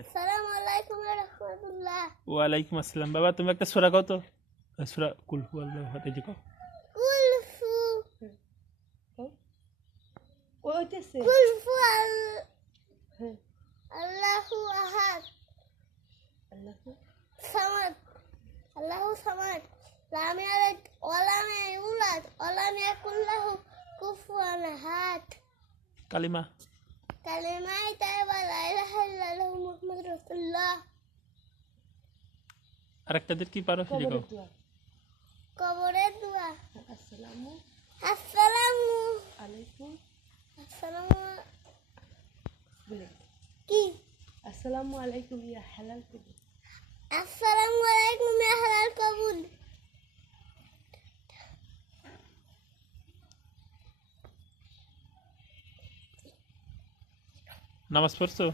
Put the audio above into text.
হ্যাঁ আসসালামু আলাইকুম ওয়া রাহমাতুল্লাহ। ওয়ালাইকুম আসসালাম। বাবা তুমি একটা সূরা কও তো, সূরা কুল হুয়াল্লাহু আহাদ এই যে কও। কুল ফু ওইতেছে কুল ফু হ্যাঁ আল্লাহু আহাদ আল্লাহু সামাদ আল্লাহু সামাদ লাম ইয়ালিদ ওয়া লাম ইউলাদ ওয়া লাম ইয়াকুল লাহু কুফুয়ান আহাদ। কালিমা। কালিমায়ে তাইয়্যিবা লা ইলাহা ইল্লাল্লাহু মুহাম্মাদুর রাসূলুল্লাহ। আরেকটাদের কি পারো সেটা কবরের কও। দোয়া কবরের দোয়া। আসসালামু আসসালামু আলাইকুম আসসালামু বলে কি আসসালামু আলাইকুম ইয়া হালাল কবুল আসসালামু আলাইকুম ইয়া হালাল কবুল। নামাজ পড়ছো?